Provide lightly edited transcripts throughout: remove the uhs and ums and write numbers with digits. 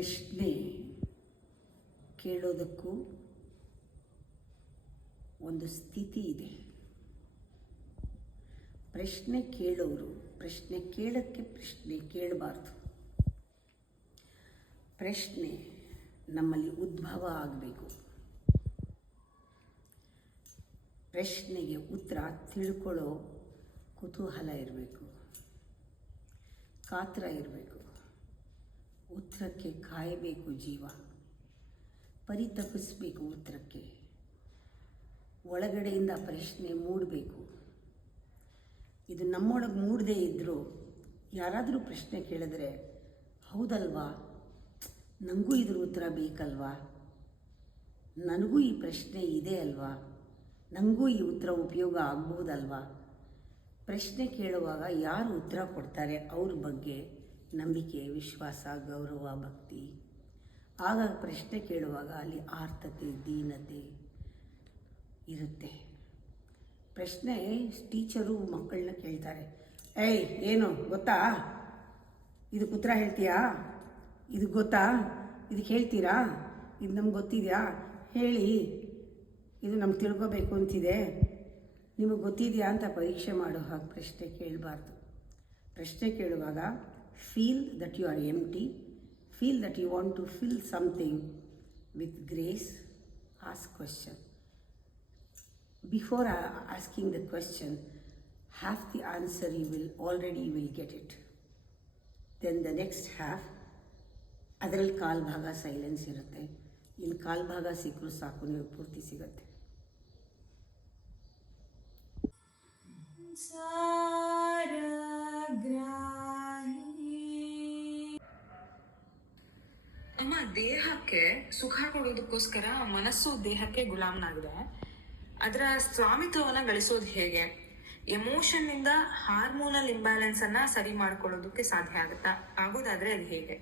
ಪ್ರಶ್ನೆ ಕೇಳೋದಕ್ಕೂ ಒಂದು ಸ್ಥಿತಿ ಇದೆ. ಪ್ರಶ್ನೆ ಕೇಳೋರು ಪ್ರಶ್ನೆ ಕೇಳೋಕ್ಕೆ ಪ್ರಶ್ನೆ ಕೇಳಬಾರ್ದು. ಪ್ರಶ್ನೆ ನಮ್ಮಲ್ಲಿ ಉದ್ಭವ ಆಗಬೇಕು. ಪ್ರಶ್ನೆಗೆ ಉತ್ತರ ತಿಳ್ಕೊಳ್ಳೋ ಕುತೂಹಲ ಇರಬೇಕು, ಕಾತರ ಇರಬೇಕು. ಉತ್ತರಕ್ಕೆ ಕಾಯಬೇಕು. ಜೀವ ಪರಿತಪಿಸಬೇಕು. ಉತ್ತರಕ್ಕೆ ಒಳಗಡೆಯಿಂದ ಪ್ರಶ್ನೆ ಮೂಡಬೇಕು. ಇದು ನಮ್ಮೊಳಗೆ ಮೂಡದೇ ಇದ್ದರೂ ಯಾರಾದರೂ ಪ್ರಶ್ನೆ ಕೇಳಿದ್ರೆ, ಹೌದಲ್ವಾ, ನನಗೂ ಇದ್ರ ಉತ್ತರ ಬೇಕಲ್ವಾ, ನನಗೂ ಈ ಪ್ರಶ್ನೆ ಇದೆ ಅಲ್ವಾ, ನನಗೂ ಈ ಉತ್ತರ ಉಪಯೋಗ ಆಗ್ಬೋದಲ್ವಾ. ಪ್ರಶ್ನೆ ಕೇಳುವಾಗ ಯಾರು ಉತ್ತರ ಕೊಡ್ತಾರೆ ಅವ್ರ ಬಗ್ಗೆ ನಂಬಿಕೆ, ವಿಶ್ವಾಸ, ಗೌರವ, ಭಕ್ತಿ. ಆಗ ಪ್ರಶ್ನೆ ಕೇಳುವಾಗ ಅಲ್ಲಿ ಆರ್ತತೆ, ದೀನತೆ ಇರುತ್ತೆ. ಪ್ರಶ್ನೆ ಟೀಚರು ಮಕ್ಕಳನ್ನ ಕೇಳ್ತಾರೆ, ಏಯ್ ಏನು ಗೊತ್ತಾ, ಇದಕ್ಕೆ ಉತ್ತರ ಹೇಳ್ತೀಯಾ, ಇದು ಗೊತ್ತಾ, ಇದಕ್ಕೆ ಹೇಳ್ತೀರಾ, ಇದು ನಮ್ಗೆ ಗೊತ್ತಿದೆಯಾ, ಹೇಳಿ, ಇದು ನಮ್ಗೆ ತಿಳ್ಕೋಬೇಕು ಅಂತಿದೆ, ನಿಮಗೆ ಗೊತ್ತಿದೆಯಾ ಅಂತ ಪರೀಕ್ಷೆ ಮಾಡೋ ಹಾಗೆ ಪ್ರಶ್ನೆ ಕೇಳಬಾರ್ದು. ಪ್ರಶ್ನೆ ಕೇಳುವಾಗ feel that you are empty, feel that you want to fill something with grace. Ask question. Before asking the question, half the answer you will get it. Then the next half, ಅದರಲ್ಲಿ ಕಾಲು ಭಾಗ silence ಇರುತ್ತೆ. ಇನ್ನು ಕಾಲು ಭಾಗ ಸಿಕ್ಕರೂ ಸಾಕು, ನೀವು ಪೂರ್ತಿ ಸಿಗುತ್ತೆ. ಅಮ್ಮ, ದೇಹಕ್ಕೆ ಸುಖ ಕೊಡೋದಕ್ಕೋಸ್ಕರ ಮನಸ್ಸು ದೇಹಕ್ಕೆ ಗುಲಾಮನಾಗಿದೆ. ಅದರ ಸ್ವಾಮಿತ್ವವನ್ನು ಗಳಿಸೋದು ಹೇಗೆ? ಎಮೋಷನ್ ಇಂದ ಹಾರ್ಮೋನಲ್ ಇಂಬ್ಯಾಲೆನ್ಸ್ ಅನ್ನ ಸರಿ ಮಾಡ್ಕೊಳ್ಳೋದಕ್ಕೆ ಸಾಧ್ಯ ಆಗುತ್ತಾ? ಆಗೋದಾದ್ರೆ ಅದು ಹೇಗೆ?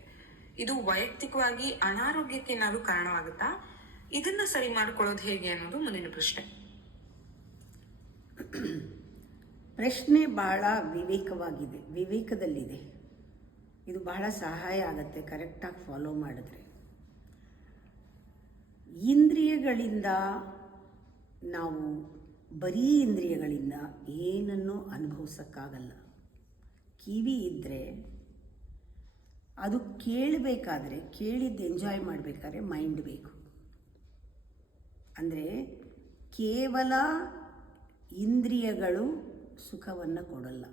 ಇದು ವೈಯಕ್ತಿಕವಾಗಿ ಅನಾರೋಗ್ಯಕ್ಕೆ ಏನಾದ್ರು ಕಾರಣವಾಗುತ್ತಾ? ಇದನ್ನ ಸರಿ ಮಾಡ್ಕೊಳ್ಳೋದು ಹೇಗೆ ಅನ್ನೋದು ಮುಂದಿನ ಪ್ರಶ್ನೆ. ಪ್ರಶ್ನೆ ಬಹಳ ವಿವೇಕದಲ್ಲಿದೆ. ಇದು ಬಹಳ ಸಹಾಯ ಆಗುತ್ತೆ ಕರೆಕ್ಟಾಗಿ ಫಾಲೋ ಮಾಡಿದ್ರೆ. ಇಂದ್ರಿಯಗಳಿಂದ ನಾವು ಬರೀ ಇಂದ್ರಿಯಗಳಿಂದ ಏನನ್ನೂ ಅನುಭವಿಸೋಕ್ಕಾಗಲ್ಲ. ಕಿವಿ ಇದ್ದರೆ ಅದು ಕೇಳಬೇಕಾದ್ರೆ, ಕೇಳಿದ್ದು ಎಂಜಾಯ್ ಮಾಡಬೇಕಾದ್ರೆ ಮೈಂಡ್ ಬೇಕು. ಅಂದರೆ ಕೇವಲ ಇಂದ್ರಿಯಗಳು ಸುಖವನ್ನು ಕೊಡಲ್ಲ.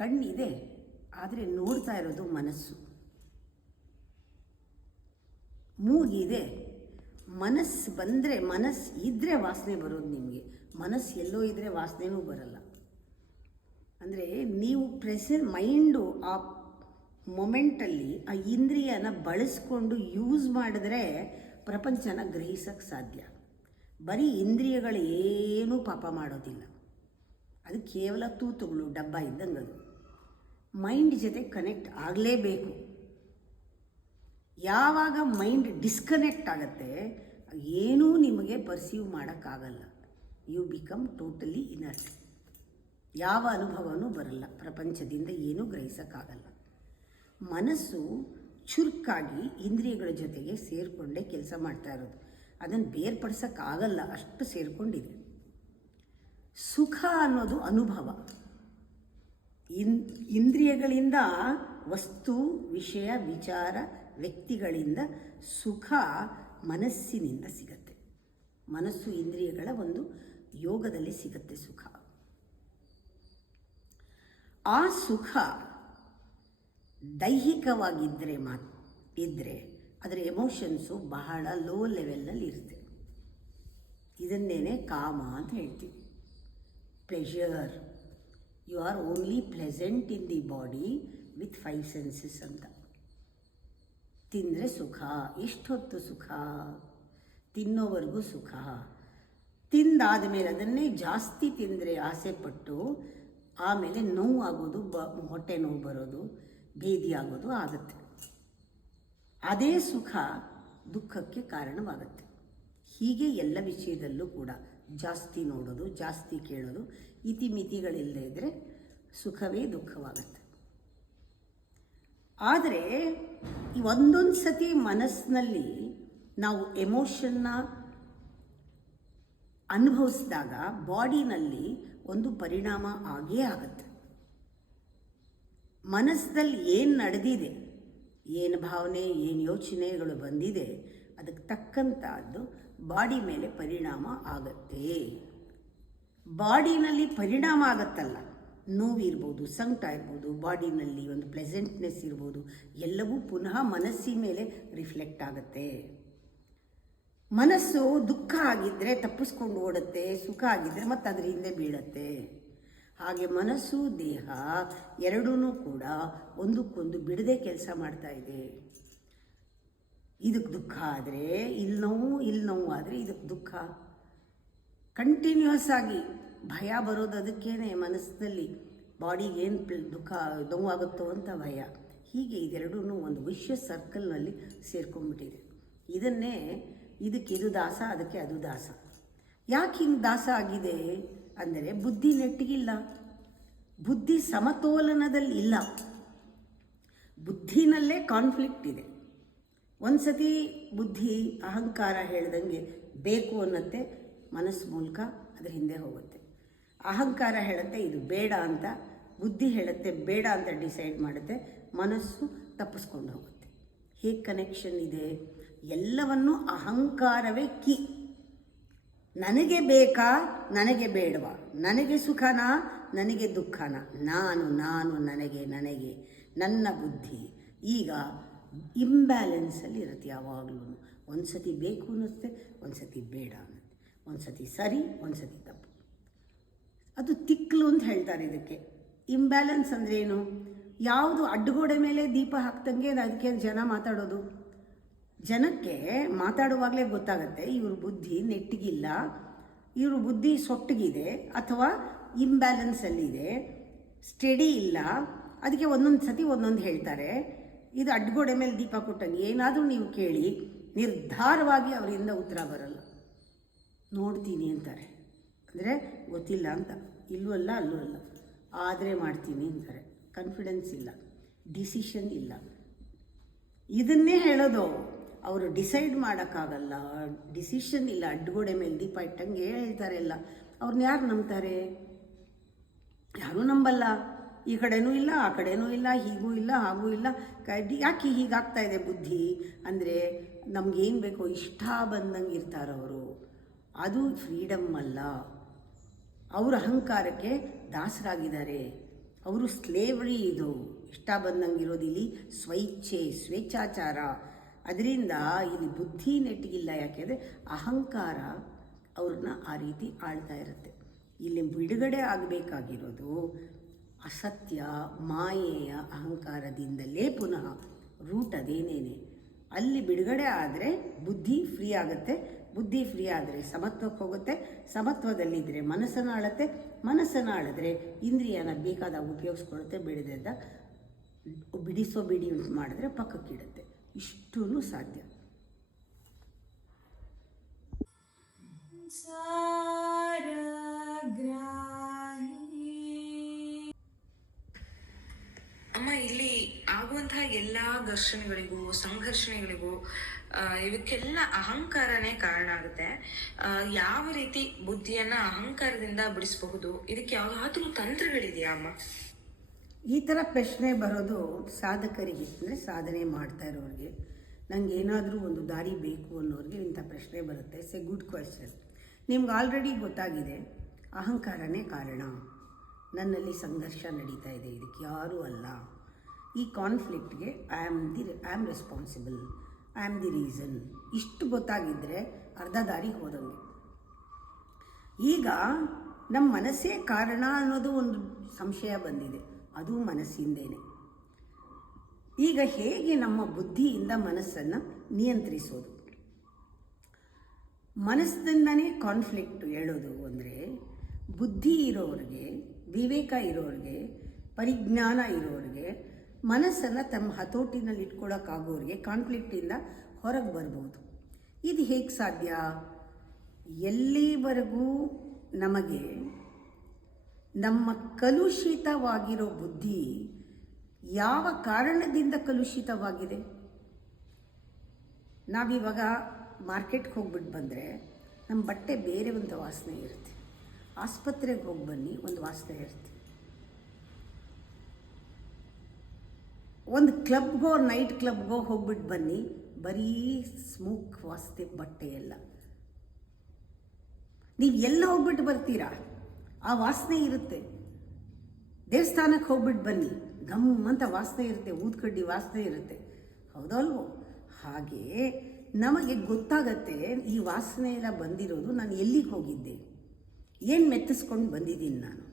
ಕಣ್ಣಿದೆ, ಆದರೆ ನೋಡ್ತಾ ಇರೋದು ಮನಸ್ಸು. ಮೂಗಿದೆ, ಮನಸ್ಸು ಬಂದರೆ, ಮನಸ್ಸು ಇದ್ದರೆ ವಾಸನೆ ಬರೋದು ನಿಮಗೆ. ಮನಸ್ಸು ಎಲ್ಲೋ ಇದ್ದರೆ ವಾಸನೆನೂ ಬರಲ್ಲ. ಅಂದರೆ ನೀವು ಮೈಂಡು ಆ ಮೊಮೆಂಟಲ್ಲಿ ಆ ಇಂದ್ರಿಯನ ಬಳಸ್ಕೊಂಡು ಯೂಸ್ ಮಾಡಿದ್ರೆ ಪ್ರಪಂಚನ ಗ್ರಹಿಸೋಕ್ಕೆ ಸಾಧ್ಯ. ಬರೀ ಇಂದ್ರಿಯಗಳು ಏನೂ ಪಾಪ ಮಾಡೋದಿಲ್ಲ. ಅದು ಕೇವಲ ತೂತುಗಳು, ಡಬ್ಬ ಇದ್ದಂಗೆ. ಅದು ಮೈಂಡ್ ಜೊತೆ ಕನೆಕ್ಟ್ ಆಗಲೇಬೇಕು. ಯಾವಾಗ ಮೈಂಡ್ ಡಿಸ್ಕನೆಕ್ಟ್ ಆಗುತ್ತೆ, ಏನೂ ನಿಮಗೆ ಪರ್ಸೀವ್ ಮಾಡೋಕ್ಕಾಗಲ್ಲ. You become totally inert. ಯಾವ ಅನುಭವನೂ ಬರಲ್ಲ. ಪ್ರಪಂಚದಿಂದ ಏನೂ ಗ್ರಹಿಸೋಕ್ಕಾಗಲ್ಲ. ಮನಸ್ಸು ಚುರುಕಾಗಿ ಇಂದ್ರಿಯಗಳ ಜೊತೆಗೆ ಸೇರಿಕೊಂಡೇ ಕೆಲಸ ಮಾಡ್ತಾ ಇರೋದು. ಅದನ್ನು ಬೇರ್ಪಡಿಸೋಕ್ಕಾಗಲ್ಲ, ಅಷ್ಟು ಸೇರಿಕೊಂಡಿದೆ. ಸುಖ ಅನ್ನೋದು ಅನುಭವ. ಇಂದ್ರಿಯಗಳಿಂದ ವಸ್ತು, ವಿಷಯ, ವಿಚಾರ, ವ್ಯಕ್ತಿಗಳಿಂದ ಸುಖ ಮನಸ್ಸಿನಿಂದ ಸಿಗತ್ತೆ. ಮನಸ್ಸು ಇಂದ್ರಿಯಗಳ ಒಂದು ಯೋಗದಲ್ಲಿ ಸಿಗತ್ತೆ ಸುಖ. ಆ ಸುಖ ದೈಹಿಕವಾಗಿದ್ದರೆ ಇದ್ದರೆ ಅದರ ಎಮೋಷನ್ಸು ಬಹಳ ಲೋ ಲೆವೆಲ್ನಲ್ಲಿ ಇರುತ್ತೆ. ಇದನ್ನೇನೆ ಕಾಮ ಅಂತ ಹೇಳ್ತೀವಿ. Pleasure. You are only pleasant in the body with 5 senses ಅಂತ. ತಿಂದರೆ ಸುಖ, ಎಷ್ಟೊತ್ತು ಸುಖ, ತಿನ್ನೋವರೆಗೂ ಸುಖ. ತಿಂದಾದ ಮೇಲೆ ಅದನ್ನೇ ಜಾಸ್ತಿ ತಿಂದರೆ ಆಸೆಪಟ್ಟು ಆಮೇಲೆ ನೋವು ಆಗೋದು, ಹೊಟ್ಟೆ ನೋವು ಬರೋದು, ಭೇದಿ ಆಗೋದು ಆಗುತ್ತೆ. ಅದೇ ಸುಖ ದುಃಖಕ್ಕೆ ಕಾರಣವಾಗುತ್ತೆ. ಹೀಗೆ ಎಲ್ಲ ವಿಷಯದಲ್ಲೂ ಕೂಡ ಜಾಸ್ತಿ ನೋಡೋದು, ಜಾಸ್ತಿ ಕೇಳೋದು, ಇತಿಮಿತಿಗಳಿಲ್ಲದೆ ಇದ್ದರೆ ಸುಖವೇ ದುಃಖವಾಗುತ್ತೆ. ಆದರೆ ಈ ಒಂದೊಂದು ಸತಿ ಮನಸ್ಸಿನಲ್ಲಿ ನಾವು ಎಮೋಷನ್ನ ಅನುಭವಿಸಿದಾಗ ಬಾಡಿನಲ್ಲಿ ಒಂದು ಪರಿಣಾಮ ಆಗೇ ಆಗುತ್ತೆ. ಮನಸ್ಸಲ್ಲಿ ಏನು ನಡೆದಿದೆ, ಏನು ಭಾವನೆ, ಏನು ಯೋಚನೆಗಳು ಬಂದಿದೆ, ಅದಕ್ಕೆ ತಕ್ಕಂಥದ್ದು ಬಾಡಿ ಮೇಲೆ ಪರಿಣಾಮ ಆಗತ್ತೆ. ಬಾಡಿನಲ್ಲಿ ಪರಿಣಾಮ ಆಗತ್ತಲ್ಲ, ನೋವಿರ್ಬೋದು, ಸಂಕಟ ಇರ್ಬೋದು, ಬಾಡಿನಲ್ಲಿ ಒಂದು ಪ್ಲೆಸೆಂಟ್ನೆಸ್ ಇರ್ಬೋದು, ಎಲ್ಲವೂ ಪುನಃ ಮನಸ್ಸಿನ ಮೇಲೆ ರಿಫ್ಲೆಕ್ಟ್ ಆಗುತ್ತೆ. ಮನಸ್ಸು ದುಃಖ ಆಗಿದ್ದರೆ ತಪ್ಪಿಸ್ಕೊಂಡು ಓಡುತ್ತೆ, ಸುಖ ಆಗಿದ್ದರೆ ಮತ್ತೆ ಅದ್ರ ಹಿಂದೆ ಬೀಳತ್ತೆ. ಹಾಗೆ ಮನಸ್ಸು ದೇಹ ಎರಡೂ ಕೂಡ ಒಂದಕ್ಕೊಂದು ಬಿಡದೆ ಕೆಲಸ ಮಾಡ್ತಾ ಇದೆ. ಇದಕ್ಕೆ ದುಃಖ ಆದರೆ ಇಲ್ಲಿ ನೋವು ಆದರೆ ಇದಕ್ಕೆ ದುಃಖ. ಕಂಟಿನ್ಯೂಸ್ ಆಗಿ ಭಯ ಬರೋದು ಅದಕ್ಕೇನೆ, ಮನಸ್ಸಿನಲ್ಲಿ ಬಾಡಿಗೆ ಏನು ದುಃಖ ನೋವಾಗುತ್ತೋ ಅಂತ ಭಯ. ಹೀಗೆ ಇದೆರಡೂ ಒಂದು ವಿಶ್ವ ಸರ್ಕಲ್ನಲ್ಲಿ ಸೇರ್ಕೊಂಡ್ಬಿಟ್ಟಿದೆ. ಇದಕ್ಕೆ ಇದು ದಾಸ, ಅದಕ್ಕೆ ಅದು ದಾಸ. ಯಾಕೆ ಹಿಂಗೆ ದಾಸ ಆಗಿದೆ ಅಂದರೆ ಬುದ್ಧಿ ನೆಟ್ಟಿಗಿಲ್ಲ, ಬುದ್ಧಿ ಸಮತೋಲನದಲ್ಲಿ ಇಲ್ಲ, ಬುದ್ಧಿನಲ್ಲೇ ಕಾನ್ಫ್ಲಿಕ್ಟ್ ಇದೆ. ಒಂದು ಸತಿ ಬುದ್ಧಿ ಅಹಂಕಾರ ಹೇಳ್ದಂಗೆ ಬೇಕು ಅನ್ನತ್ತೆ, ಮನಸ್ಸು ಮೂಲಕ ಅದ್ರ ಹಿಂದೆ ಹೋಗುತ್ತೆ. ಅಹಂಕಾರ ಹೇಳುತ್ತೆ ಇದು ಬೇಡ ಅಂತ, ಬುದ್ಧಿ ಹೇಳುತ್ತೆ ಬೇಡ ಅಂತ ಡಿಸೈಡ್ ಮಾಡುತ್ತೆ, ಮನಸ್ಸು ತಪ್ಪಿಸ್ಕೊಂಡು ಹೋಗುತ್ತೆ. ಹೇಗೆ ಕನೆಕ್ಷನ್ ಇದೆ? ಎಲ್ಲವನ್ನೂ ಅಹಂಕಾರವೇ ಕೀ. ನನಗೆ ಬೇಕಾ, ನನಗೆ ಬೇಡವಾ, ನನಗೆ ಸುಖನಾ, ನನಗೆ ದುಃಖನಾ, ನಾನು ನನಗೆ ನನ್ನ ಬುದ್ಧಿ ಈಗ ಇಂಬ್ಯಾಲೆನ್ಸಲ್ಲಿ ಇರುತ್ತೆ ಯಾವಾಗಲೂ. ಒಂದು ಸತಿ ಬೇಕು ಅನ್ನಿಸುತ್ತೆ, ಒಂದು ಸತಿ ಬೇಡ ಅನ್ನುತ್ತೆ, ಒಂದು ಸತಿ ಸರಿ, ಒಂದು ಸತಿ ತಪ್ಪು. ಅದು ತಿಕ್ಲು ಅಂತ ಹೇಳ್ತಾರೆ ಇದಕ್ಕೆ. ಇಂಬ್ಯಾಲೆನ್ಸ್ ಅಂದರೆ ಏನು? ಯಾವುದು ಅಡ್ಡಗೋಡೆ ಮೇಲೆ ದೀಪ ಹಾಕ್ದಂಗೆ ಅದಕ್ಕೆ ಜನ ಮಾತಾಡೋದು. ಜನಕ್ಕೆ ಮಾತಾಡುವಾಗಲೇ ಗೊತ್ತಾಗುತ್ತೆ ಇವ್ರ ಬುದ್ಧಿ ನೆಟ್ಟಿಗಿಲ್ಲ, ಇವ್ರ ಬುದ್ಧಿ ಸೊಟ್ಟಗಿದೆ, ಅಥವಾ ಇಂಬ್ಯಾಲೆನ್ಸಲ್ಲಿದೆ, ಸ್ಟಡಿ ಇಲ್ಲ. ಅದಕ್ಕೆ ಒಂದೊಂದು ಸತಿ ಒಂದೊಂದು ಹೇಳ್ತಾರೆ. ಇದು ಅಡ್ಡಗೋಡೆ ಮೇಲೆ ದೀಪ ಕೊಟ್ಟಂಗೆ ಏನಾದರೂ ನೀವು ಕೇಳಿ ನಿರ್ಧಾರವಾಗಿ ಅವರಿಂದ ಉತ್ತರ ಬರಲ್ಲ. ನೋಡ್ತೀನಿ ಅಂತಾರೆ, ಅಂದರೆ ಗೊತ್ತಿಲ್ಲ ಅಂತ, ಇಲ್ಲೂ ಅಲ್ಲ ಅಲ್ಲೂ ಅಲ್ಲ, ಆದರೆ ಮಾಡ್ತೀನಿ ಅಂತಾರೆ. ಕಾನ್ಫಿಡೆನ್ಸ್ ಇಲ್ಲ, ಡಿಸಿಷನ್ ಇಲ್ಲ. ಇದನ್ನೇ ಹೇಳೋದು, ಅವರು ಡಿಸೈಡ್ ಮಾಡೋಕ್ಕಾಗಲ್ಲ, ಡಿಸಿಷನ್ ಇಲ್ಲ, ಅಡ್ಡಗೋಡೆ ಮೇಲೆ ದೀಪ ಇಟ್ಟಂಗೆ ಹೇಳ್ತಾರೆ ಎಲ್ಲ. ಅವ್ರನ್ನ ಯಾರು ನಂಬ್ತಾರೆ? ಯಾರೂ ನಂಬಲ್ಲ. ಈ ಕಡೆನೂ ಇಲ್ಲ, ಆ ಕಡೆನೂ ಇಲ್ಲ, ಹೀಗೂ ಇಲ್ಲ, ಹಾಗೂ ಇಲ್ಲ. ಯಾಕೆ ಹೀಗಾಗ್ತಾ ಇದೆ ಬುದ್ಧಿ ಅಂದರೆ, ನಮಗೇನು ಬೇಕೋ ಇಷ್ಟ ಬಂದಂಗೆ ಇರ್ತಾರವರು. ಅದು ಫ್ರೀಡಮ್ ಅಲ್ಲ. ಅವರು ಅಹಂಕಾರಕ್ಕೆ ದಾಸರಾಗಿದ್ದಾರೆ, ಅವರು ಸ್ಲೇವರಿ. ಇದು ಇಷ್ಟ ಬಂದಂಗೆ ಇರೋದು ಇಲ್ಲಿ ಸ್ವೈಚ್ಛೆ, ಸ್ವೇಚ್ಛಾಚಾರ. ಅದರಿಂದ ಇಲ್ಲಿ ಬುದ್ಧಿ ನೆಟ್ಟಿಗಿಲ್ಲ. ಯಾಕೆಂದರೆ ಅಹಂಕಾರ ಅವ್ರನ್ನ ಆ ರೀತಿ ಆಳ್ತಾ ಇರುತ್ತೆ. ಇಲ್ಲಿ ಬಿಡುಗಡೆ ಆಗಬೇಕಾಗಿರೋದು ಅಸತ್ಯ, ಮಾಯೆಯ ಅಹಂಕಾರದಿಂದಲೇ ಪುನಃ ರೂಟ್ ಅದೇನೇನೆ. ಅಲ್ಲಿ ಬಿಡುಗಡೆ ಆದರೆ ಬುದ್ಧಿ ಫ್ರೀ ಆಗುತ್ತೆ. ಬುದ್ಧಿ ಫ್ರೀ ಆದರೆ ಸಮತ್ವಕ್ಕೆ ಹೋಗುತ್ತೆ. ಸಮತ್ವದಲ್ಲಿದ್ದರೆ ಮನಸ್ಸನ್ನು ಆಳುತ್ತೆ. ಮನಸ್ಸನ್ನು ಆಳಿದ್ರೆ ಇಂದ್ರಿಯನ ಬೇಕಾದಾಗ ಉಪಯೋಗಿಸ್ಕೊಳುತ್ತೆ. ಬಿಡಿ ಮಾಡಿದ್ರೆ ಪಕ್ಕಕ್ಕಿಡುತ್ತೆ. ಇಷ್ಟೂ ಸಾಧ್ಯ. ಅಮ್ಮ, ಇಲ್ಲಿ ಆಗುವಂತಹ ಎಲ್ಲಾ ಘರ್ಷಣೆಗಳಿಗೂ ಸಂಘರ್ಷಣೆಗಳಿಗೂ ಇವಕ್ಕೆಲ್ಲ ಅಹಂಕಾರನೇ ಕಾರಣ ಆಗುತ್ತೆ. ಯಾವ ರೀತಿ ಬುದ್ಧಿಯನ್ನ ಅಹಂಕಾರದಿಂದ ಬಿಡಿಸಬಹುದು? ಇದಕ್ಕೆ ಯಾವ್ದಾದ್ರೂ ತಂತ್ರಗಳಿದೆಯಾ ಅಮ್ಮ? ಈ ಥರ ಪ್ರಶ್ನೆ ಬರೋದು ಸಾಧಕರಿಗೆ, ಅಂದರೆ ಸಾಧನೆ ಮಾಡ್ತಾ ಇರೋರಿಗೆ, ನನಗೆ ಏನಾದರೂ ಒಂದು ದಾರಿ ಬೇಕು ಅನ್ನೋರಿಗೆ ಇಂಥ ಪ್ರಶ್ನೆ ಬರುತ್ತೆ. It's A good question. ನಿಮ್ಗೆ ಆಲ್ರೆಡಿ ಗೊತ್ತಾಗಿದೆ, ಅಹಂಕಾರನೇ ಕಾರಣ. ನನ್ನಲ್ಲಿ ಸಂಘರ್ಷ ನಡೀತಾ ಇದೆ, ಇದಕ್ಕೆ ಯಾರೂ ಅಲ್ಲ. ಈ ಕಾನ್ಫ್ಲಿಕ್ಟ್ಗೆ I am responsible, I am the reason. ಇಷ್ಟು ಗೊತ್ತಾಗಿದ್ದರೆ ಅರ್ಧ ದಾರಿಗೆ ಹೋದಂಗೆ. ಈಗ ನಮ್ಮ ಮನಸ್ಸೇ ಕಾರಣ ಅನ್ನೋದು ಒಂದು ಸಂಶಯ ಬಂದಿದೆ, ಅದು ಮನಸ್ಸಿಂದೇನೆ. ಈಗ ಹೇಗೆ ನಮ್ಮ ಬುದ್ಧಿಯಿಂದ ಮನಸ್ಸನ್ನು ನಿಯಂತ್ರಿಸೋದು? ಮನಸ್ಸಿಂದನೇ ಕಾನ್ಫ್ಲಿಕ್ಟ್ ಹೇಳೋದು ಅಂದರೆ, ಬುದ್ಧಿ ಇರೋರಿಗೆ, ವಿವೇಕ ಇರೋರಿಗೆ, ಪರಿಜ್ಞಾನ ಇರೋರಿಗೆ, ಮನಸ್ಸನ್ನು ತಮ್ಮ ಹತೋಟಿನಲ್ಲಿ ಇಟ್ಕೊಳ್ಳೋಕ್ಕಾಗೋರಿಗೆ ಕಾನ್ಫ್ಲಿಕ್ಟಿಂದ ಹೊರಗೆ ಬರ್ಬೋದು. ಇದು ಹೇಗೆ ಸಾಧ್ಯ? ಎಲ್ಲಿವರೆಗೂ ನಮಗೆ ನಮ್ಮ ಕಲುಷಿತವಾಗಿರೋ ಬುದ್ಧಿ ಯಾವ ಕಾರಣದಿಂದ ಕಲುಷಿತವಾಗಿದೆ? ನಾವಿವಾಗ ಮಾರ್ಕೆಟ್ಗೆ ಹೋಗ್ಬಿಟ್ಟು ಬಂದರೆ ನಮ್ಮ ಬಟ್ಟೆ ಬೇರೆ ಒಂದು ವಾಸನೆ ಇರುತ್ತೆ, ಆಸ್ಪತ್ರೆಗೆ ಹೋಗಿ ಬನ್ನಿ ಒಂದು ವಾಸನೆ ಇರುತ್ತೆ, ಒಂದು ಕ್ಲಬ್ಗೋ ನೈಟ್ ಕ್ಲಬ್ಗೋ ಹೋಗ್ಬಿಟ್ಟು ಬನ್ನಿ ಬರೀ ಸ್ಮೋಕ್ ವಾಸನೆ ಬಟ್ಟೆ ಎಲ್ಲ. ನೀವು ಎಲ್ಲ ಹೋಗ್ಬಿಟ್ಟು ಬರ್ತೀರಾ ಆ ವಾಸನೆ ಇರುತ್ತೆ. ದೇವಸ್ಥಾನಕ್ಕೆ ಹೋಗ್ಬಿಟ್ಟು ಬನ್ನಿ ಘಮ್ ಅಂತ ವಾಸನೆ ಇರುತ್ತೆ, ಊದ್ಕಡ್ಡಿ ವಾಸನೆ ಇರುತ್ತೆ, ಹೌದಲ್ವೋ? ಹಾಗೆ ನಮಗೆ ಗೊತ್ತಾಗತ್ತೆ ಈ ವಾಸನೆ ಎಲ್ಲ ಬಂದಿರೋದು ನಾನು ಎಲ್ಲಿಗೆ ಹೋಗಿದ್ದೆ, ಏನು ಮೆತ್ತಿಸ್ಕೊಂಡು ಬಂದಿದ್ದೀನಿ ನಾನು.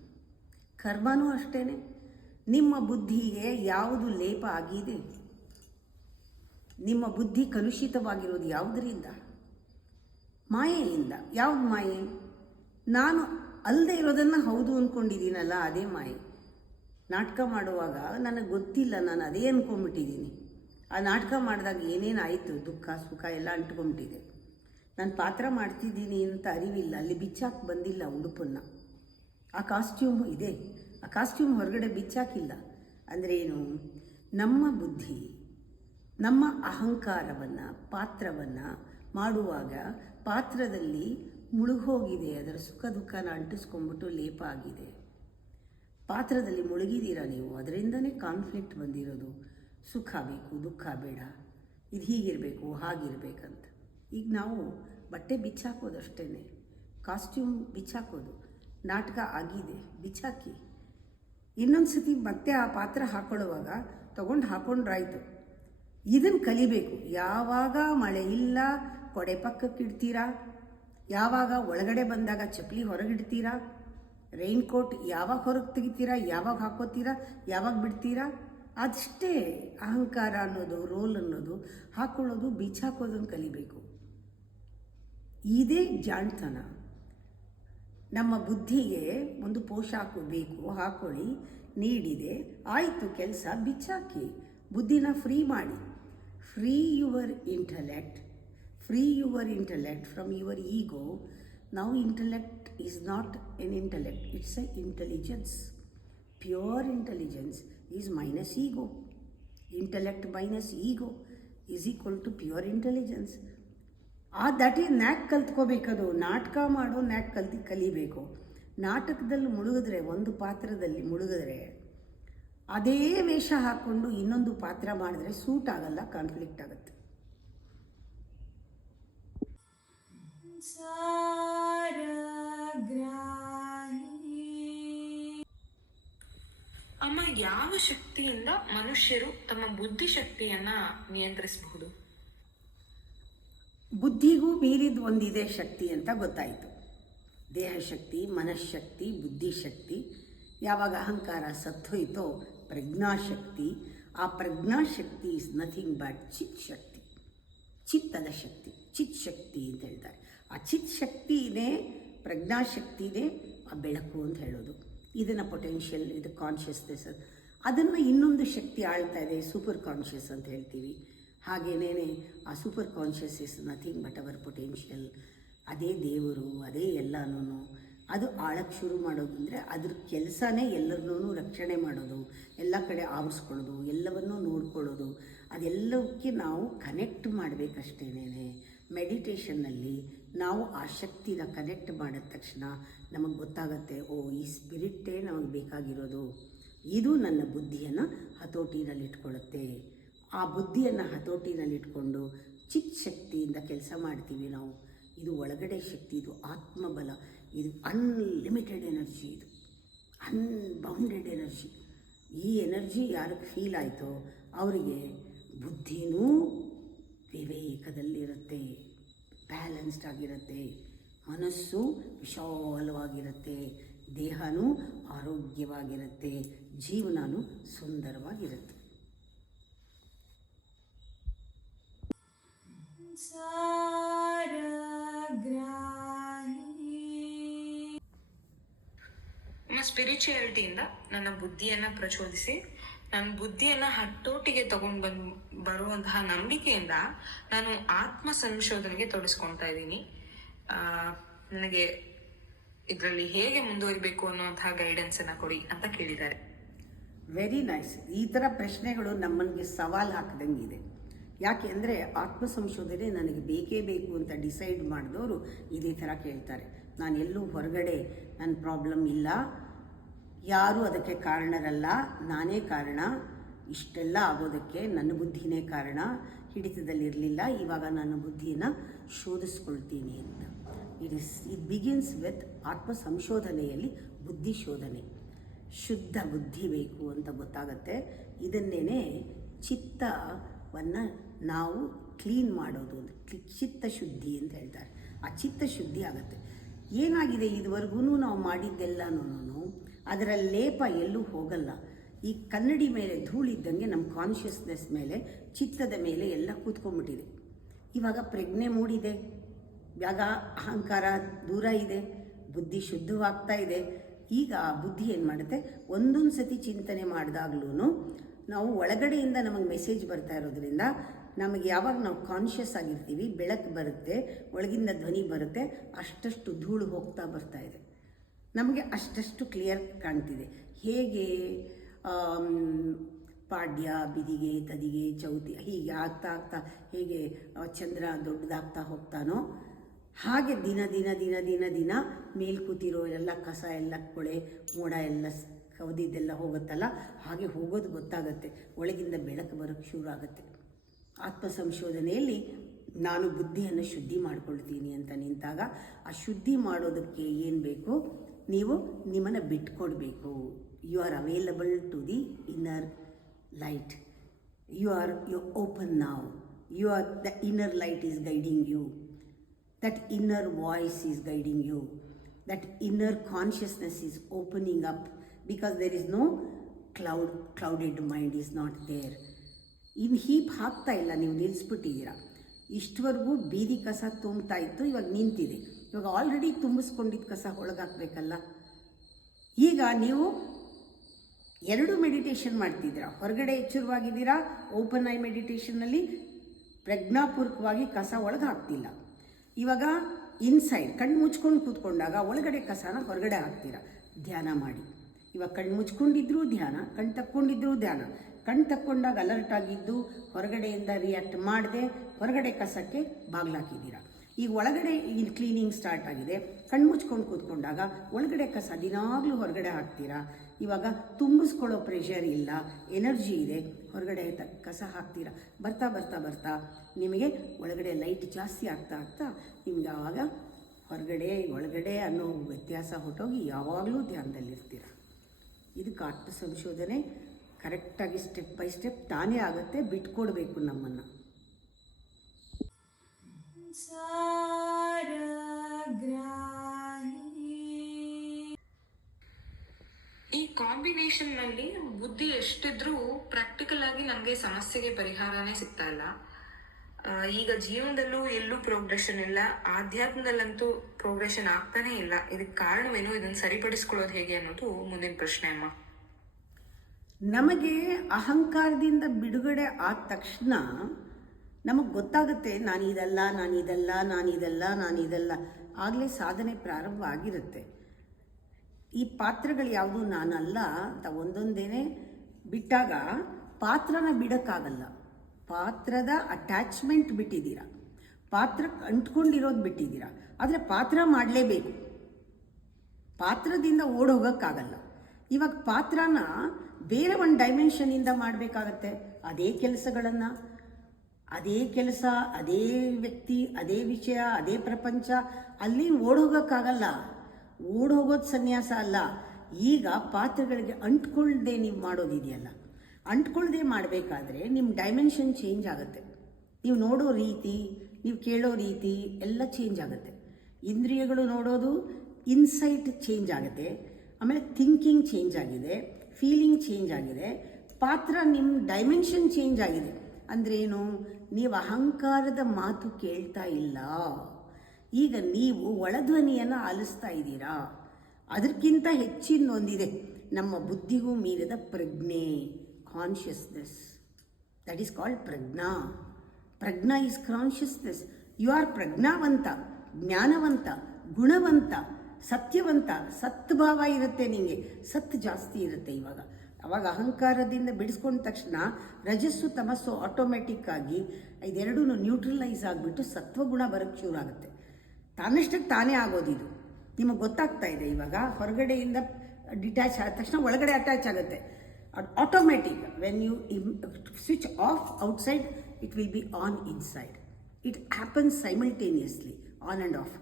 ಕರ್ಮನೂ ಅಷ್ಟೇ. ನಿಮ್ಮ ಬುದ್ಧಿಗೆ ಯಾವುದು ಲೇಪ ಆಗಿದೆ? ನಿಮ್ಮ ಬುದ್ಧಿ ಕಲುಷಿತವಾಗಿರೋದು ಯಾವುದರಿಂದ? ಮಾಯೆಯಿಂದ. ಯಾವ್ದು ಮಾಯೆ? ನಾನು ಅಲ್ಲದೆ ಇರೋದನ್ನು ಹೌದು ಅಂದ್ಕೊಂಡಿದ್ದೀನಲ್ಲ, ಅದೇ ಮಾಯೆ. ನಾಟಕ ಮಾಡುವಾಗ ನನಗೆ ಗೊತ್ತಿಲ್ಲ, ನಾನು ಅದೇ ಅಂದ್ಕೊಂಬಿಟ್ಟಿದ್ದೀನಿ. ಆ ನಾಟಕ ಮಾಡಿದಾಗ ಏನೇನಾಯಿತು, ದುಃಖ ಸುಖ ಎಲ್ಲ ಅಂಟ್ಕೊಂಬಿಟ್ಟಿದೆ. ನಾನು ಪಾತ್ರ ಮಾಡ್ತಿದ್ದೀನಿ ಅಂತ ಅರಿವಿಲ್ಲ, ಅಲ್ಲಿ ಬಿಚ್ಚಾಕಿ ಬಂದಿಲ್ಲ ಉಡುಪನ್ನು. ಆ ಕಾಸ್ಟ್ಯೂಮ್ ಇದೆ, ಆ ಕಾಸ್ಟ್ಯೂಮ್ ಹೊರಗಡೆ ಬಿಚ್ಚಾಕಿಲ್ಲ. ಅಂದರೆ ಏನು? ನಮ್ಮ ಬುದ್ಧಿ ನಮ್ಮ ಅಹಂಕಾರವನ್ನು ಪಾತ್ರವನ್ನು ಮಾಡುವಾಗ ಪಾತ್ರದಲ್ಲಿ ಮುಳುಗೋಗಿದೆ, ಅದರ ಸುಖ ದುಃಖನ ಅಂಟಿಸ್ಕೊಂಡ್ಬಿಟ್ಟು ಲೇಪ ಆಗಿದೆ. ಪಾತ್ರದಲ್ಲಿ ಮುಳುಗಿದ್ದೀರಾ ನೀವು, ಅದರಿಂದನೇ ಕಾನ್ಫ್ಲಿಕ್ಟ್ ಬಂದಿರೋದು. ಸುಖ ಬೇಕು, ದುಃಖ ಬೇಡ, ಇದು ಹೀಗಿರಬೇಕು ಹಾಗಿರ್ಬೇಕಂತ. ಈಗ ನಾವು ಬಟ್ಟೆ ಬಿಚ್ಚಾಕೋದಷ್ಟೇ, ಕಾಸ್ಟ್ಯೂಮ್ ಬಿಚ್ಚಾಕೋದು. ನಾಟಕ ಆಗಿದೆ, ಬಿಚ್ಚಾಕಿ ಇನ್ನೊಂದು ಸತಿ ಮತ್ತೆ ಆ ಪಾತ್ರ ಹಾಕೊಳ್ಳುವಾಗ ತೊಗೊಂಡು ಹಾಕೊಂಡ್ರಾಯ್ತು. ಇದನ್ನು ಕಲಿಬೇಕು. ಯಾವಾಗ ಮಳೆ ಇಲ್ಲ ಕೊಡೆ ಪಕ್ಕಕ್ಕೆ ಇಡ್ತೀರಾ, ಯಾವಾಗ ಒಳಗಡೆ ಬಂದಾಗ ಚಪ್ಪಲಿ ಹೊರಗಿಡ್ತೀರಾ, ರೈನ್ ಕೋಟ್ ಯಾವಾಗ ಹೊರಗೆ ತೆಗಿತೀರಾ, ಯಾವಾಗ ಹಾಕೋತೀರಾ, ಯಾವಾಗ ಬಿಡ್ತೀರಾ, ಅಷ್ಟೇ ಅಹಂಕಾರ ಅನ್ನೋದು, ರೋಲ್ ಅನ್ನೋದು ಹಾಕೊಳ್ಳೋದು, ಬಿಚ್ಚಾಕೋದನ್ನು ಕಲಿಬೇಕು. ಇದೇ ಜಾಣ್ತನ. ನಮ್ಮ ಬುದ್ಧಿಗೆ ಒಂದು ಪೋಷಾಕು ಬೇಕು, ಹಾಕೊಳ್ಳಿ, ನೀಡಿದೆ, ಆಯಿತು ಕೆಲಸ, ಬಿಚ್ಚಾಕಿ. ಬುದ್ಧಿನ ಫ್ರೀ ಮಾಡಿ. Free your intellect, free your intellect from your ego. Now intellect is not an intellect, it's an intelligence. Pure intelligence is minus ego. Intellect minus ego is equal to pure intelligence. That ಈ ನ್ಯಾಕ್ ಕಲ್ತ್ಕೋಬೇಕದು. ನಾಟಕ ಮಾಡೋ ನ್ಯಾಕ್ ಕಲಿಬೇಕು. ನಾಟಕದಲ್ಲಿ ಮುಳುಗಿದ್ರೆ, ಒಂದು ಪಾತ್ರದಲ್ಲಿ ಮುಳುಗಿದ್ರೆ ಅದೇ ವೇಷ ಹಾಕ್ಕೊಂಡು ಇನ್ನೊಂದು ಪಾತ್ರ ಮಾಡಿದ್ರೆ ಸೂಟ್ ಆಗಲ್ಲ, ಕಾನ್ಫ್ಲಿಕ್ಟ್ ಆಗುತ್ತೆ. ಅಮ್ಮ, ಯಾವ ಶಕ್ತಿಯಿಂದ ಮನುಷ್ಯರು ತಮ್ಮ ಬುದ್ಧಿ ಶಕ್ತಿಯನ್ನ ನಿಯಂತ್ರಿಸಬಹುದು? ಬುದ್ಧಿಗೂ ಮೀರಿದ ಒಂದಿದೆ ಶಕ್ತಿ ಅಂತ ಗೊತ್ತಾಯಿತು. ದೇಹಶಕ್ತಿ, ಮನಃಶಕ್ತಿ, ಬುದ್ಧಿಶಕ್ತಿ. ಯಾವಾಗ ಅಹಂಕಾರ ಸತ್ತೋಯ್ತೋ ಪ್ರಜ್ಞಾಶಕ್ತಿ. ಆ ಪ್ರಜ್ಞಾಶಕ್ತಿ ಇಸ್ ನಥಿಂಗ್ ಬಟ್ ಚಿತ್ ಶಕ್ತಿ, ಚಿತ್ತದ ಶಕ್ತಿ, ಚಿತ್ ಶಕ್ತಿ ಅಂತ ಹೇಳ್ತಾರೆ. ಆ ಚಿತ್ ಶಕ್ತಿನೇ, ಪ್ರಜ್ಞಾಶಕ್ತಿನೇ ಆ ಬೆಳಕು ಅಂತ ಹೇಳೋದು. ಇದನ್ನು ಪೊಟೆನ್ಷಿಯಲ್, ಇದು ಕಾನ್ಷಿಯಸ್ನೆಸ್. ಅದನ್ನು ಇನ್ನೊಂದು ಶಕ್ತಿ ಆಳ್ತಾ ಇದೆ, ಸೂಪರ್ ಕಾನ್ಷಿಯಸ್ ಅಂತ ಹೇಳ್ತೀವಿ. ಹಾಗೇನೇ ಆ super conscious is nothing but hour potential. ಅದೇ ದೇವರು, ಅದೇ ಎಲ್ಲನೂ. ಅದು ಆಳಕ್ಕೆ ಶುರು ಮಾಡೋದು ಅಂದರೆ ಅದ್ರ ಕೆಲಸನೇ ಎಲ್ಲರನ್ನೂ ರಕ್ಷಣೆ ಮಾಡೋದು, ಎಲ್ಲ ಕಡೆ ಆವರಿಸ್ಕೊಳ್ಳೋದು, ಎಲ್ಲವನ್ನೂ ನೋಡ್ಕೊಳ್ಳೋದು. ಅದೆಲ್ಲಕ್ಕೆ ನಾವು ಕನೆಕ್ಟ್ ಮಾಡಬೇಕಷ್ಟೇನೆ. ಮೆಡಿಟೇಷನ್ನಲ್ಲಿ ನಾವು ಆ ಶಕ್ತಿನ ಕನೆಕ್ಟ್ ಮಾಡಿದ ತಕ್ಷಣ ನಮಗೆ ಗೊತ್ತಾಗತ್ತೆ, ಓ ಈ ಸ್ಪಿರಿಟ್ಟೇ ನಮಗೆ ಬೇಕಾಗಿರೋದು, ಇದು ನನ್ನ ಬುದ್ಧಿಯನ್ನು ಹತೋಟಿನಲ್ಲಿಟ್ಕೊಳ್ಳುತ್ತೆ. ಆ ಬುದ್ಧಿಯನ್ನು ಹತೋಟಿನಲ್ಲಿಟ್ಕೊಂಡು ಚಿತ್ ಶಕ್ತಿಯಿಂದ ಕೆಲಸ ಮಾಡ್ತೀವಿ ನಾವು. ಇದು ಒಳಗಡೆ ಶಕ್ತಿ, ಇದು ಆತ್ಮಬಲ, ಇದು ಅನ್ಲಿಮಿಟೆಡ್ ಎನರ್ಜಿ, ಇದು ಅನ್ಬೌಂಡೆಡ್ ಎನರ್ಜಿ. ಈ ಎನರ್ಜಿ ಯಾರಿಗೆ ಫೀಲ್ ಆಯಿತೋ ಅವರಿಗೆ ಬುದ್ಧಿನೂ ವಿವೇಕದಲ್ಲಿರುತ್ತೆ, ಬ್ಯಾಲೆನ್ಸ್ಡ್ ಆಗಿರುತ್ತೆ, ಮನಸ್ಸು ವಿಶಾಲವಾಗಿರುತ್ತೆ, ದೇಹನೂ ಆರೋಗ್ಯವಾಗಿರುತ್ತೆ, ಜೀವನನೂ ಸುಂದರವಾಗಿರುತ್ತೆ. ನಮ್ಮ ಸ್ಪಿರಿಚುಯಾಲಿಟಿಯಿಂದ ನನ್ನ ಬುದ್ಧಿಯನ್ನ ಪ್ರಚೋದಿಸಿ, ನನ್ನ ಬುದ್ಧಿಯನ್ನ ಹತೋಟಿಗೆ ತಗೊಂಡು ಬರುವಂತಹ ನಂಬಿಕೆಯಿಂದ ನಾನು ಆತ್ಮ ಸಂಶೋಧನೆಗೆ ತೊಡಸ್ಕೊಳ್ತಾ ಇದ್ದೀನಿ. ನನಗೆ ಇದರಲ್ಲಿ ಹೇಗೆ ಮುಂದುವರಿಬೇಕು ಅನ್ನುವಂತಹ ಗೈಡೆನ್ಸ್ ಅನ್ನ ಕೊಡಿ ಅಂತ ಕೇಳಿದ್ದಾರೆ. Very nice. ಈ ಥರ ಪ್ರಶ್ನೆಗಳು ನಮ್ಮನಿಗೆ ಸವಾಲು ಹಾಕಿದಂಗಿದೆ. ಯಾಕೆ ಅಂದರೆ ಆತ್ಮ ಸಂಶೋಧನೆ ನನಗೆ ಬೇಕೇ ಬೇಕು ಅಂತ ಡಿಸೈಡ್ ಮಾಡಿದವರು ಇದೇ ಥರ ಕೇಳ್ತಾರೆ. ನಾನು ಎಲ್ಲೂ ಹೊರಗಡೆ ನನ್ನ ಪ್ರಾಬ್ಲಮ್ ಇಲ್ಲ, ಯಾರೂ ಅದಕ್ಕೆ ಕಾರಣರಲ್ಲ, ನಾನೇ ಕಾರಣ, ಇಷ್ಟೆಲ್ಲ ಆಗೋದಕ್ಕೆ ನನ್ನ ಬುದ್ಧಿನೇ ಕಾರಣ, ಹಿಡಿತದಲ್ಲಿರಲಿಲ್ಲ, ಇವಾಗ ನನ್ನ ಬುದ್ಧಿಯನ್ನು ಶೋಧಿಸ್ಕೊಳ್ತೀನಿ ಅಂತ. ಇಟ್ ಬಿಗಿನ್ಸ್ ವಿತ್ ಆತ್ಮ ಸಂಶೋಧನೆಯಲ್ಲಿ ಬುದ್ಧಿ ಶೋಧನೆ. ಶುದ್ಧ ಬುದ್ಧಿ ಬೇಕು ಅಂತ ಗೊತ್ತಾಗತ್ತೆ. ಇದನ್ನೇ ಚಿತ್ತವನ್ನು ನಾವು ಕ್ಲೀನ್ ಮಾಡೋದು, ಚಿತ್ತ ಶುದ್ಧಿ ಅಂತ ಹೇಳ್ತಾರೆ. ಆ ಚಿತ್ತ ಶುದ್ಧಿ ಆಗುತ್ತೆ. ಏನಾಗಿದೆ, ಇದುವರೆಗೂ ನಾವು ಮಾಡಿದ್ದೆಲ್ಲನೂ ಅದರ ಲೇಪ ಎಲ್ಲೂ ಹೋಗಲ್ಲ. ಈ ಕನ್ನಡಿ ಮೇಲೆ ಧೂಳಿದ್ದಂಗೆ ನಮ್ಮ ಕಾನ್ಷಿಯಸ್ನೆಸ್ ಮೇಲೆ, ಚಿತ್ತದ ಮೇಲೆ ಎಲ್ಲ ಕೂತ್ಕೊಂಡ್ಬಿಟ್ಟಿದೆ. ಇವಾಗ ಪ್ರಜ್ಞೆ ಮೂಡಿದೆ, ಯಾಗ ಅಹಂಕಾರ ದೂರ ಇದೆ, ಬುದ್ಧಿ ಶುದ್ಧವಾಗ್ತಾ ಇದೆ. ಈಗ ಆ ಬುದ್ಧಿ ಏನು ಮಾಡುತ್ತೆ, ಒಂದೊಂದು ಸತಿ ಚಿಂತನೆ ಮಾಡಿದಾಗ್ಲೂ ನಾವು ಒಳಗಡೆಯಿಂದ ನಮಗೆ ಮೆಸೇಜ್ ಬರ್ತಾ ಇರೋದ್ರಿಂದ ನಮಗೆ ಯಾವಾಗ ನಾವು ಕಾನ್ಷಿಯಸ್ ಆಗಿರ್ತೀವಿ, ಬೆಳಕು ಬರುತ್ತೆ, ಒಳಗಿಂದ ಧ್ವನಿ ಬರುತ್ತೆ, ಅಷ್ಟಷ್ಟು ಧೂಳು ಹೋಗ್ತಾ ಬರ್ತಾ ಇದೆ, ನಮಗೆ ಅಷ್ಟಷ್ಟು ಕ್ಲಿಯರ್ ಕಾಣ್ತಿದೆ. ಹೇಗೆ ಪಾಡ್ಯ, ಬಿದಿಗೆ, ತದಿಗೆ, ಚೌತಿ ಹೀಗೆ ಆಗ್ತಾ ಆಗ್ತಾ ಹೇಗೆ ಚಂದ್ರ ದೊಡ್ಡದಾಗ್ತಾ ಹೋಗ್ತಾನೋ ಹಾಗೆ ದಿನ ದಿನ ದಿನ ದಿನ ದಿನ ಮೇಲ್ ಕೂತಿರೋ ಎಲ್ಲ ಕಸ ಎಲ್ಲ ಕೊಳೆ ಮೋಡ ಎಲ್ಲ ಕವದಿದ್ದೆಲ್ಲ ಹೋಗುತ್ತಲ್ಲ, ಹಾಗೆ ಹೋಗೋದು ಗೊತ್ತಾಗತ್ತೆ. ಒಳಗಿಂದ ಬೆಳಕು ಬರೋಕ್ಕೆ ಶುರು ಆಗುತ್ತೆ. ಆತ್ಮ ಸಂಶೋಧನೆಯಲ್ಲಿ ನಾನು ಬುದ್ಧಿಯನ್ನು ಶುದ್ಧಿ ಮಾಡ್ಕೊಳ್ತೀನಿ ಅಂತ ನಿಂತಾಗ ಆ ಶುದ್ಧಿ ಮಾಡೋದಕ್ಕೆ ಏನು ಬೇಕು, ನೀವು ನಿಮ್ಮನ್ನು ಬಿಟ್ಕೊಡ್ಬೇಕು. You are available to the inner light. You open now. The inner light is guiding you. That inner voice is guiding you. That inner consciousness is opening up because there is no clouded mind is not there. ಇನ್ನು heap ಹಾಕ್ತಾ ಇಲ್ಲ, ನೀವು ನಿಲ್ಲಿಸ್ಬಿಟ್ಟಿದ್ದೀರಾ. ಇಷ್ಟವರೆಗೂ ಬೀದಿ ಕಸ ತುಂಬ್ತಾ ಇತ್ತು, ಇವಾಗ ನಿಂತಿದೆ. ಇವಾಗ ಆಲ್ರೆಡಿ ತುಂಬಿಸ್ಕೊಂಡಿದ್ದ ಕಸ ಒಳಗಾಕಬೇಕಲ್ಲ. ಈಗ ನೀವು ಎರಡು ಮೆಡಿಟೇಷನ್ ಮಾಡ್ತಿದ್ದೀರಾ. ಹೊರಗಡೆ ಎಚ್ಚರವಾಗಿದ್ದೀರಾ, ಓಪನ್ ಐ ಮೆಡಿಟೇಷನ್ನಲ್ಲಿ ಪ್ರಜ್ಞಾಪೂರ್ವಕವಾಗಿ ಕಸ ಒಳಗೆ ಹಾಕ್ತಿಲ್ಲ. ಇವಾಗ ಇನ್ಸೈಡ್ ಕಣ್ಣು ಮುಚ್ಕೊಂಡು ಕೂತ್ಕೊಂಡಾಗ ಒಳಗಡೆ ಕಸನ ಹೊರಗಡೆ ಹಾಕ್ತೀರಾ. ಧ್ಯಾನ ಮಾಡಿ. ಇವಾಗ ಕಣ್ಣು ಮುಚ್ಕೊಂಡಿದ್ರೂ ಧ್ಯಾನ, ಕಣ್ಣು ತಕ್ಕೊಂಡಿದ್ರೂ ಧ್ಯಾನ. ಕಣ್ಣು ತಕ್ಕೊಂಡಾಗ ಅಲರ್ಟ್ ಆಗಿದ್ದು, ಹೊರಗಡೆಯಿಂದ ರಿಯಾಕ್ಟ್ ಮಾಡದೆ ಹೊರಗಡೆ ಕಸಕ್ಕೆ ಬಾಗ್ಲಾಕಿದ್ದೀರಾ. ಈಗ ಒಳಗಡೆ ಇಲ್ಲಿ ಕ್ಲೀನಿಂಗ್ ಸ್ಟಾರ್ಟ್ ಆಗಿದೆ. ಕಣ್ಣು ಮುಚ್ಕೊಂಡು ಕೂತ್ಕೊಂಡಾಗ ಒಳಗಡೆ ಕಸ ದಿನಾಗಲೂ ಹೊರಗಡೆ ಹಾಕ್ತೀರಾ. ಇವಾಗ ತುಂಬಿಸ್ಕೊಳ್ಳೋ ಪ್ರೆಷರ್ ಇಲ್ಲ, ಎನರ್ಜಿ ಇದೆ, ಹೊರಗಡೆ ಕಸ ಹಾಕ್ತೀರಾ. ಬರ್ತಾ ಬರ್ತಾ ಬರ್ತಾ ನಿಮಗೆ ಒಳಗಡೆ ಲೈಟ್ ಜಾಸ್ತಿ ಆಗ್ತಾ ಆಗ್ತಾ ನಿಮ್ಗೆ ಆವಾಗ ಹೊರಗಡೆ ಒಳಗಡೆ ಅನ್ನೋ ವ್ಯತ್ಯಾಸ ಹೊಟ್ಟೋಗಿ ಯಾವಾಗಲೂ ಧ್ಯಾನದಲ್ಲಿರ್ತೀರ. ಇದಕ್ಕೆ ಆತ್ಮ ಸಂಶೋಧನೆ ಕರೆಕ್ಟಾಗಿ ಸ್ಟೆಪ್ ಬೈ ಸ್ಟೆಪ್ ತಾನೇ ಆಗುತ್ತೆ. ಬಿಟ್ಕೊಡ್ಬೇಕು ನಮ್ಮನ್ನು. ಈ ಕಾಂಬಿನೇಷನ್ ನಲ್ಲಿ ಬುದ್ಧಿ ಎಷ್ಟಿದ್ರೂ ಪ್ರಾಕ್ಟಿಕಲ್ ಆಗಿ ನಂಗೆ ಸಮಸ್ಯೆಗೆ ಪರಿಹಾರನೇ ಸಿಗ್ತಾ ಇಲ್ಲ. ಈಗ ಜೀವನದಲ್ಲೂ ಎಲ್ಲೂ ಪ್ರೋಗ್ರೆಷನ್ ಇಲ್ಲ, ಆಧ್ಯಾತ್ಮದಲ್ಲಂತೂ ಪ್ರೋಗ್ರೆಷನ್ ಆಗ್ತಾನೆ ಇಲ್ಲ. ಇದಕ್ಕೆ ಕಾರಣವೇನು, ಇದನ್ನು ಸರಿಪಡಿಸ್ಕೊಳ್ಳೋದು ಹೇಗೆ ಅನ್ನೋದು ಮುಂದಿನ ಪ್ರಶ್ನೆ ಅಮ್ಮ. ನಮಗೆ ಅಹಂಕಾರದಿಂದ ಬಿಡುಗಡೆ ಆದ ತಕ್ಷಣ ನಮಗೆ ಗೊತ್ತಾಗುತ್ತೆ, ನಾನಿದಲ್ಲ ನಾನಿದಲ್ಲ ನಾನಿದಲ್ಲ ನಾನಿದಲ್ಲ. ಆಗಲೇ ಸಾಧನೆ ಪ್ರಾರಂಭ ಆಗಿರುತ್ತೆ. ಈ ಪಾತ್ರಗಳು ಯಾವುದು ನಾನಲ್ಲ ಅಂತ ಒಂದೊಂದೇನೆ ಬಿಟ್ಟಾಗ ಪಾತ್ರನ ಬಿಡೋಕ್ಕಾಗಲ್ಲ. ಪಾತ್ರದ ಅಟ್ಯಾಚ್ಮೆಂಟ್ ಬಿಟ್ಟಿದ್ದೀರಾ, ಪಾತ್ರಕ್ಕೆ ಅಂಟ್ಕೊಂಡಿರೋದು ಬಿಟ್ಟಿದ್ದೀರಾ. ಆದರೆ ಪಾತ್ರ ಮಾಡಲೇಬೇಕು, ಪಾತ್ರದಿಂದ ಓಡೋಗೋಕ್ಕಾಗಲ್ಲ. ಇವಾಗ ಪಾತ್ರನ ಬೇರೆ ಒಂದು ಡೈಮೆನ್ಷನಿಂದ ಮಾಡಬೇಕಾಗತ್ತೆ. ಅದೇ ಕೆಲಸಗಳನ್ನು, ಅದೇ ಕೆಲಸ, ಅದೇ ವ್ಯಕ್ತಿ, ಅದೇ ವಿಷಯ, ಅದೇ ಪ್ರಪಂಚ. ಅಲ್ಲಿ ಓಡೋಗೋಕ್ಕಾಗಲ್ಲ. ಓಡೋಗೋದು ಸನ್ಯಾಸ ಅಲ್ಲ. ಈಗ ಪಾತ್ರಗಳಿಗೆ ಅಂಟ್ಕೊಳ್ದೆ ನೀವು ಮಾಡೋದಿದೆಯಲ್ಲ, ಅಂಟ್ಕೊಳ್ದೆ ಮಾಡಬೇಕಾದ್ರೆ ನಿಮ್ಮ ಡೈಮೆನ್ಷನ್ ಚೇಂಜ್ ಆಗುತ್ತೆ. ನೀವು ನೋಡೋ ರೀತಿ, ನೀವು ಕೇಳೋ ರೀತಿ ಎಲ್ಲ ಚೇಂಜ್ ಆಗುತ್ತೆ. ಇಂದ್ರಿಯಗಳು ನೋಡೋದು, ಇನ್ಸೈಟ್ ಚೇಂಜ್ ಆಗುತ್ತೆ. ಆಮೇಲೆ ಥಿಂಕಿಂಗ್ ಚೇಂಜ್ ಆಗಿದೆ, ಫೀಲಿಂಗ್ ಚೇಂಜ್ ಆಗಿದೆ. ಪಾತ್ರ ನಿಮ್ಮ ಡೈಮೆನ್ಷನ್ ಚೇಂಜ್ ಆಗಿದೆ. ಅಂದ್ರೇನು, ನೀವು ಅಹಂಕಾರದ ಮಾತು ಕೇಳ್ತಾ ಇಲ್ಲ. ಈಗ ನೀವು ಒಳಧ್ವನಿಯನ್ನು ಆಲಿಸ್ತಾ ಇದ್ದೀರಾ. ಅದಕ್ಕಿಂತ ಹೆಚ್ಚಿನ ಒಂದಿದೆ, ನಮ್ಮ ಬುದ್ಧಿಗೂ ಮೀರಿದ ಪ್ರಜ್ಞೆ, ಕಾನ್ಷಿಯಸ್ನೆಸ್. ದಟ್ ಈಸ್ ಕಾಲ್ಡ್ ಪ್ರಜ್ಞಾ. ಪ್ರಜ್ಞಾ ಈಸ್ ಕಾನ್ಷಿಯಸ್ನೆಸ್. ಯು ಆರ್ ಪ್ರಜ್ಞಾವಂತ, ಜ್ಞಾನವಂತ, ಗುಣವಂತ, ಸತ್ಯವಂತ. ಸತ್ಭಾವ ಇರುತ್ತೆ ನಿಮಗೆ, ಸತ್ ಜಾಸ್ತಿ ಇರುತ್ತೆ. ಇವಾಗ ಅವಾಗ ಅಹಂಕಾರದಿಂದ ಬಿಡಿಸ್ಕೊಂಡ ತಕ್ಷಣ ರಜಸ್ಸು ತಮಸ್ಸು ಆಟೋಮೆಟಿಕ್ ಆಗಿ ಇದೆರಡೂ ನ್ಯೂಟ್ರಲೈಸ್ ಆಗಿಬಿಟ್ಟು ಸತ್ವಗುಣ ಬರೋಕ್ಕೆ ಶುರು ಆಗುತ್ತೆ. ತಾನಷ್ಟಕ್ಕೆ ತಾನೇ ಆಗೋದಿದು. ನಿಮಗೆ ಗೊತ್ತಾಗ್ತಾ ಇದೆ ಇವಾಗ. ಹೊರಗಡೆಯಿಂದ ಡಿಟ್ಯಾಚ್ ಆದ ತಕ್ಷಣ ಒಳಗಡೆ ಅಟ್ಯಾಚ್ ಆಗುತ್ತೆ. Automatic. When you switch off outside it will be on inside. It happens simultaneously, on and off.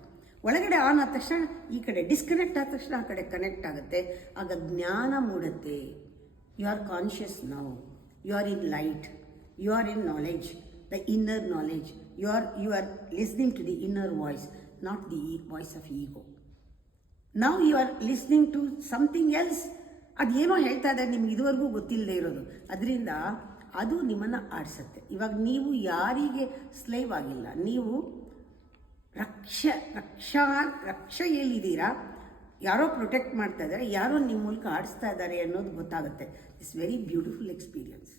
ಒಳಗಡೆ ಆನ್ ಆದ ತಕ್ಷಣ ಈ ಕಡೆ ಡಿಸ್ಕನೆಕ್ಟ್ ಆದ ತಕ್ಷಣ ಆ ಕಡೆ ಕನೆಕ್ಟ್ ಆಗುತ್ತೆ. ಆಗ ಜ್ಞಾನ ಮೂಡುತ್ತೆ. You are conscious now, you are in light, you are in knowledge, the inner knowledge. You are listening to the inner voice, not the voice of ego. Now you are listening to something else. ಅದೇನೋ ಹೇಳ್ತಾ ಇದ್ದಾರೆ ನಿಮ್ಗೆ ಇದುವರೆಗೂ ಗೊತ್ತಿಲ್ಲದೆ ಇರೋದು. ಅದರಿಂದ ಅದು ನಿಮ್ಮನ್ನು ಆಡಿಸುತ್ತೆ. ಇವಾಗ ನೀವು ಯಾರಿಗೆ ಸ್ಲೇವ್ ಆಗಿಲ್ಲ, ನೀವು ರಕ್ಷೆಯಲ್ಲಿದ್ದೀರಾ. ಯಾರೋ ಪ್ರೊಟೆಕ್ಟ್ ಮಾಡ್ತಾ ಇದ್ದಾರೆ, ಯಾರೋ ನಿಮ್ಮ ಮೂಲಕ ಆಡಿಸ್ತಾ ಇದ್ದಾರೆ ಅನ್ನೋದು ಗೊತ್ತಾಗುತ್ತೆ. It's very beautiful experience.